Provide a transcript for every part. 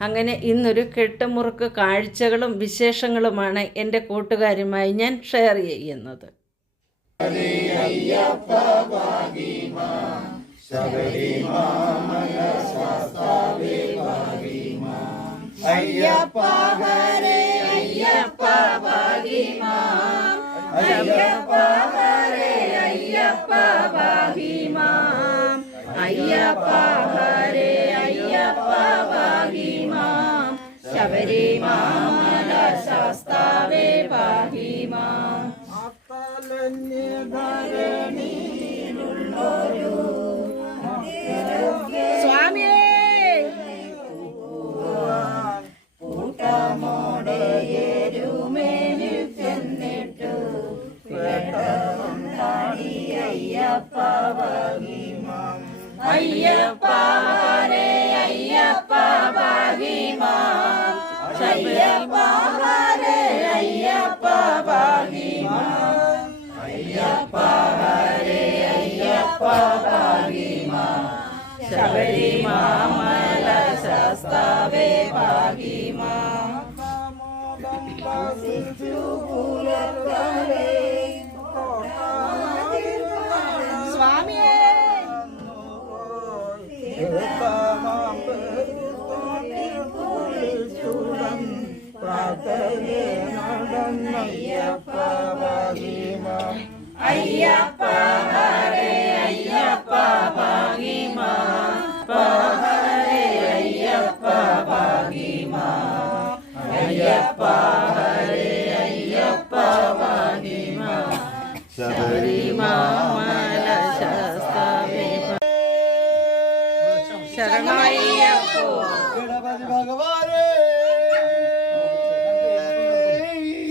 അങ്ങനെ ഇന്നൊരു കെട്ടുമുറുക്ക് കാഴ്ചകളും വിശേഷങ്ങളുമാണ് എന്റെ കൂട്ടുകാരുമായി ഞാൻ ഷെയർ ചെയ്യുന്നത്. അയ്യപ്പ ഹരേ അയ്യപ്പ ഭാഗിമാം. അയ്യപ്പ ഹരേ അയ്യപ്പ ഭാഗിമാം. അയ്യപ്പ ഹരേ ശബരിമാമല ശാസ്താവേ ഭാഗിമാം സ്വാമിയേ. അയ്യപ്പ ഹരേ ശബരിമാമല ശാസ്താവേ ഭാഗിമാം സ്വാമിയേ. അയ്യപ്പ ഹരേ അയ്യപ്പ അയ്യപ്പ ഹരേ അയ്യപ്പ ഭാഗിമാം ശബരിമാമല ശാസ്താവേ ശരണമയ്യപ്പോ ഗണപതി ഭഗവാനേ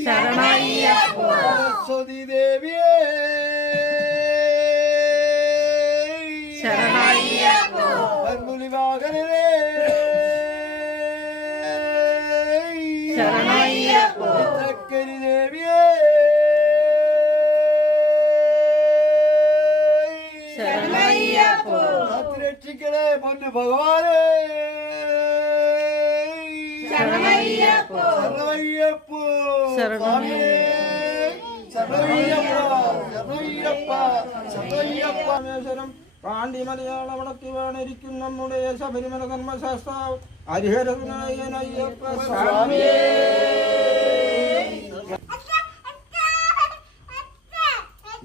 ശരണമയ്യപ്പോ സരസ്വതി ദേവിയേ ശരണമയ്യപ്പോ പന്മുനി രക്ഷിക്കണേ പൊന്ന് ഭഗവാനേ. പരമേശ്വരം പാണ്ഡി മലയാള വടക്ക് വേണിരിക്കും നമ്മുടെ ശബരിമല കർമ്മശാസ്ത്രാവ് ഹരിഹരനായനയ്യപ്പ സ്വാമിയേ.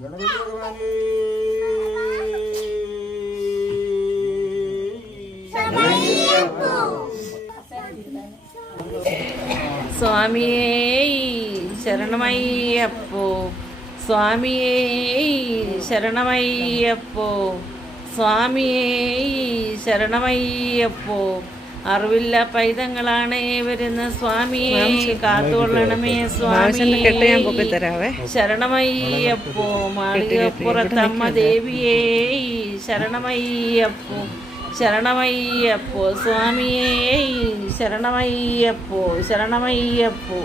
ഗണപതി ഭഗവാനേ. സ്വാമിയേ ശരണമയ്യപ്പോ. സ്വാമിയേ ശരണമയ്യപ്പോ. സ്വാമിയേ ശരണമയ്യപ്പോ. അറിവില്ല പൈതങ്ങളാണ് വരുന്ന സ്വാമിയെ കാത്തുകൊള്ളണമേ സ്വാമി ശരണമയ്യപ്പോ മാളികപ്പുറത്തമ്മ ദേവിയേ ശരണമയ്യപ്പോ. ശരണമയ്യപ്പോ സ്വാമിയേ ശരണമയ്യപ്പോ ശരണമയ്യപ്പോ.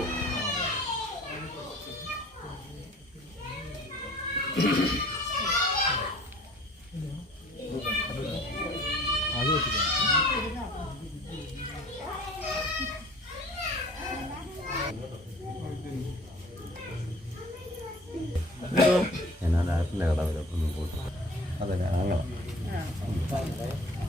ഞാൻ ആ ആപ്പിലെ കടവരെ ഒന്ന് പോയിട്ട് അതെ അങ്ങനെ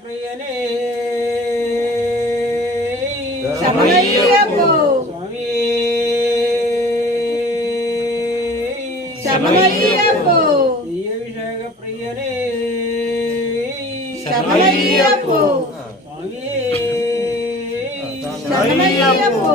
ప్రియనే శరణయ్యప్పు శరణయ్యప్పు ప్రియ విశాఖ ప్రియనే. శరణయ్యప్పు శరణయ్యప్పు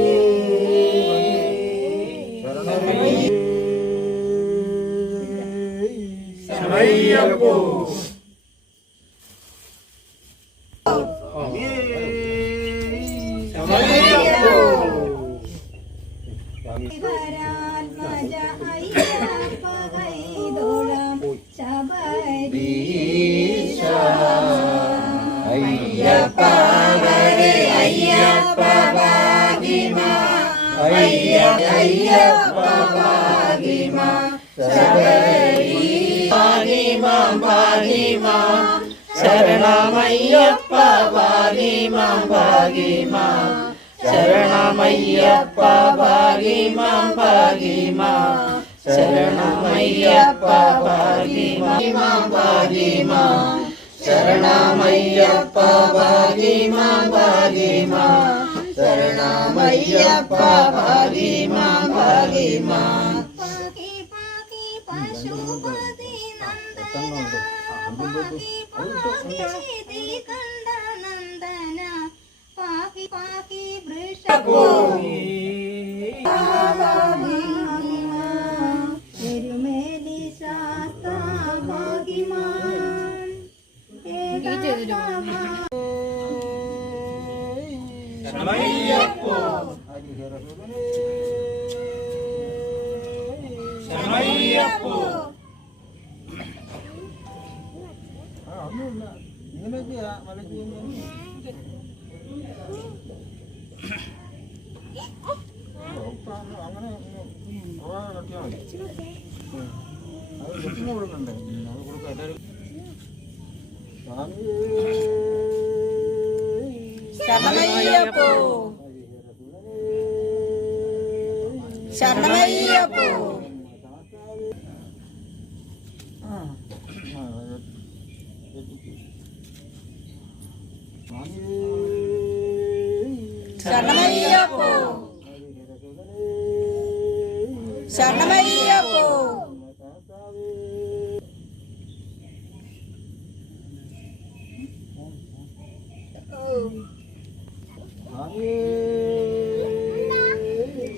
ശരണമയ്യപ്പ ഭാഗിമാം ഭാഗിമാ ശരണമയ്യപ്പ ഭാഗിമാം ഭാഗിമാ ശരണമയ്യപ്പ ഭാഗിമാം ഭാഗിമാ ശരണമയ്യപ്പ ഭാഗിമാം ഭാഗിമാ. പശുപതി നന്ദന. പാകി പാകി കണ്ട നന്ദന. ഒന്നുമില്ല. ഇങ്ങനെയൊക്കെയാ മലയ്ക്ക് അങ്ങനെ പോകാൻ കട്ടിയാൽ മതി. അത് ലക്ഷ്മി കൊടുക്കണ്ടേ? അത് കൊടുക്കാം. എല്ലാവരും ശരണമയ്യപ്പോ ശരണമയ്യപ്പോ ശരണമയ്യപ്പോ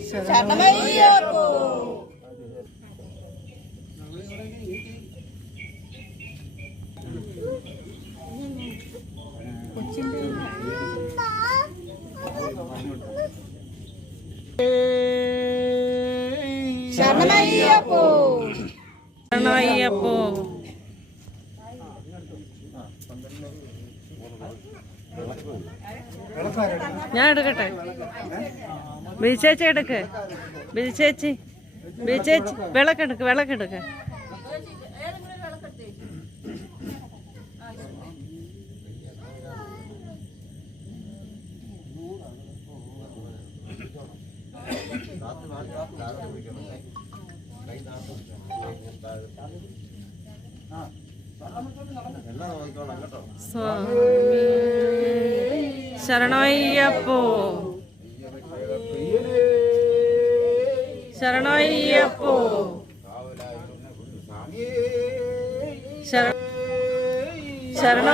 ശരണമയ്യപ്പോ ഞാൻ എടുക്കട്ടെ? ബിജി ചേച്ചി എടുക്ക്. ബിജി ചേച്ചി ബിജി ചേച്ചി വിളക്കെടുക്ക് വിളക്കെടുക്ക്. ശരണോയ്യപ്പോ. ശരണോയ്യപ്പോ. ശരണോ ശരണ